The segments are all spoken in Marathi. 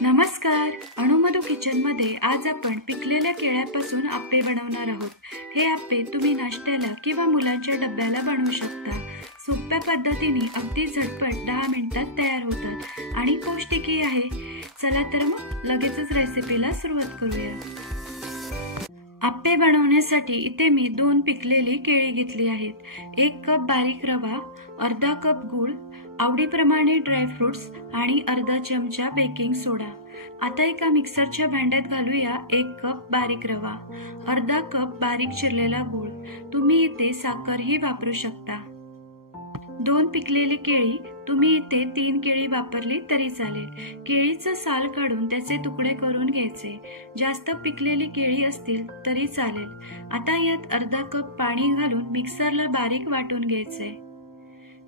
नमस्कार, अणुमधू किचन मध्ये आज आपण पिकलेल्या केळ्यापासून आप्पे बनवणार आहोत। हे आप्पे तुम्ही नाश्त्याला किंवा मुलांच्या डब्याला बनवू शकता। सोप्या पद्धतीने अगदी झटपट 10 मिनिटात तयार होतात आणि पौष्टिकही आहे। चला तर मग लगेचच रेसिपीला सुरुवात करूया। आप्पे बनवण्यासाठी इथे मी 2 पिकलेली केळी घेतली आहेत। 1 कप बारीक रवा, अर्धा कप गूळ, आवडीप्रमाणे ड्रायफ्रुट्स आणि अर्धा चमचा बेकिंग सोडा। आता एका मिक्सरच्या भांड्यात घालूया 1 कप बारीक रवा, अर्धा कप बारीक चिरलेला गूळ। तुम्ही इथे साखरही वापरू शकता। 2 पिकलेली केळी, तुम्ही इथे 3 केळी वापरली तरी चालेल। केळीचं साल काढून त्याचे तुकडे करून घ्यायचे। जास्त पिकलेली केळी असतील तरी चालेल। आता यात अर्धा कप पाणी घालून मिक्सरला बारीक वाटून घ्यायचे।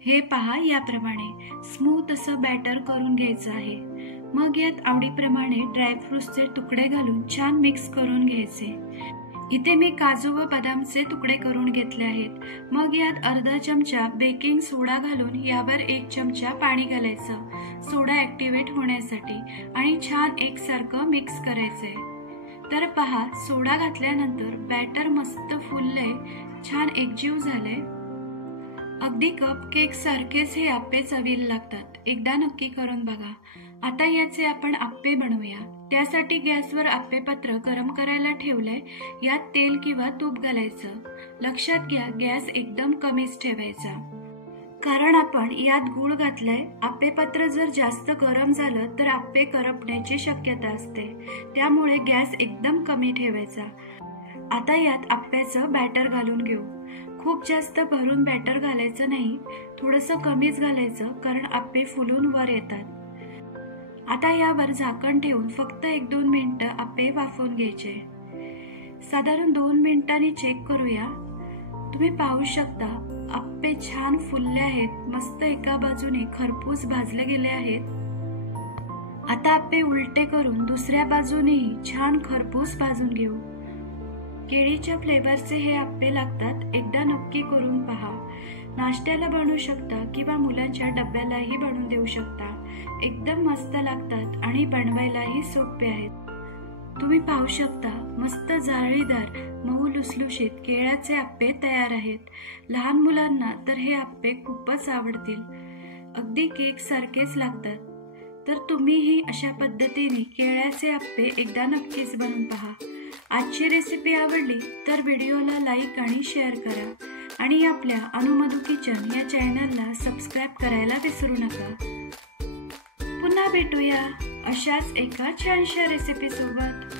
हे पहा, याप्रमाणे स्मूथ असं बॅटर करून घ्यायचं आहे। मग यात आवडीप्रमाणे ड्रायफ्रुट्सचे तुकडे घालून छान मिक्स करून घ्यायचे। इथे मी काजू व बदामचे तुकडे करून घेतले आहेत। मग यात अर्धा चमचा बेकिंग सोडा घालून यावर 1 चमचा पाणी घालायचं, सोडा ऍक्टिव्हेट होण्यासाठी, आणि छान एकसारखं मिक्स करायचंय। तर पहा, सोडा घातल्यानंतर बॅटर मस्त फुलले, छान एकजीव झाले। अगदी कप केक सारखेच हे आप्पे चवीला लागतात। एकदा नक्की करून बघा। आता याचे आपण आप्पे बनवूया। त्यासाठी गॅसवर आप्पे पात्र गरम करायला ठेवलंय। यात तेल किंवा तूप घालायचं। लक्षात घ्या, गॅस एकदम कमीच ठेवायचा, कारण आपण यात गूळ घातलाय। आप्पे पात्र जर जास्त गरम झालं तर आप्पे करपण्याची शक्यता असते, त्यामुळे गॅस एकदम कमी ठेवायचा। आता यात आप्प्याचं बॅटर घालून घेऊ। खूप जास्त भरून बॅटर घालायचं नाही, थोडंसं कमीच घालायचं, कारण आप्पे फुलून वर येतात। आता यावर झाकण ठेवून फक्त 1-2 मिनिटं आप्पे वाफवून घ्यायचे। साधारण 2 मिनिटांनी चेक करूया। तुम्ही पाहू शकता, आप्पे छान फुलले आहेत, मस्त एका बाजूने खरपूस भाजले गेले आहेत। आता आप्पे उलटे करून दुसऱ्या बाजूनेही छान खरपूस भाजून घेऊ। केळीच्या फ्लेवरचे हे आप्पे लागतात। एकदा नक्की करून पहा। नाश्त्याला बनवू शकता किंवा मुलांच्या डब्यालाही बनवून देऊ शकता। एकदम मस्त लागतात आणि बनवायलाही सोपे आहेत। तुम्ही पाहू शकता, मस्त जाळीदार मऊ लुसलुशीत केळ्याचे आप्पे तयार आहेत। लहान मुलांना तर हे आप्पे खूपच आवडतील, अगदी केक सारखेच लागतात। तर तुम्हीही अशा पद्धतीने केळ्याचे आप्पे एकदा नक्कीच बनवून पहा। आजची रेसिपी आवडली तर व्हिडिओला लाईक आणि शेअर करा, आणि आपल्या अणुमधू किचन या चॅनलला सबस्क्राईब करायला विसरू नका। पुन्हा भेटूया अशाच एका छानशा रेसिपी सोबत।